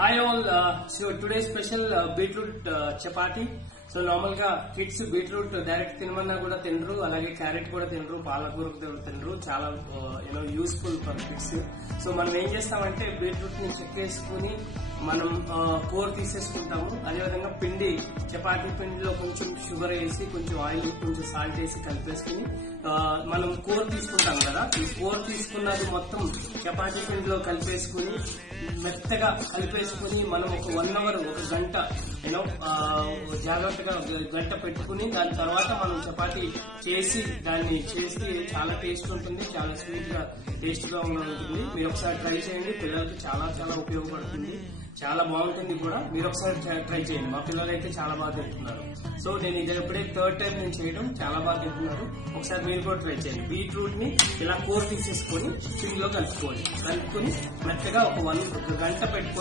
Hi all, so today's special beetroot chapati. So normal గా kids beetroot direct తినమన్నా కూడా తినరు, అలాగే క్యారెట్ కూడా తినరు, పాలకూర తినరు. చాలా యూస్ఫుల్ ఫర్ కిడ్స్. సో మనం ఏం చేస్తామంటే బీట్రూట్ ని చెక్కేసుకుని మనం కోర్ తీసేసుకుంటాము. అదేవిధంగా పిండి చపాతీ పిండిలో కొంచెం షుగర్ వేసి, కొంచెం ఆయిల్, కొంచెం సాల్ట్ వేసి కలిపేసుకుని మనం కోర్ తీసుకుంటాం కదా. ఈ కోర్ తీసుకున్నది మొత్తం చపాతీ పిండిలో కలిపేసుకుని మెత్తగా కలిపేసుకుని మనం ఒక 1 hour, ఒక గంట జాగ్రత్తగా గంట పెట్టుకుని దాని తర్వాత మనం చపాతీ చేసి దాన్ని చేసి చాలా టేస్ట్ ఉంటుంది, చాలా స్వీట్ గా టేస్ట్ గా ఉంటుంది. మీరు ఒకసారి ట్రై చేయండి, పిల్లలకి చాలా చాలా ఉపయోగపడుతుంది, చాలా బాగుంటుంది కూడా. మీరు ఒకసారి ట్రై చేయండి. మా పిల్లలు అయితే చాలా బాగా తింటున్నారు. సో నేను ఇది ఎప్పుడే 3rd time నేను చేయడం, చాలా బాగా తింటున్నారు. ఒకసారి మీరు కూడా ట్రై చేయండి. బీట్రూట్ ని ఇలా కోర్ తీసేసుకొని పిండిలో కలుపుకోండి. కలుపుకొని మెత్తగా ఒక గంట పెట్టుకోండి.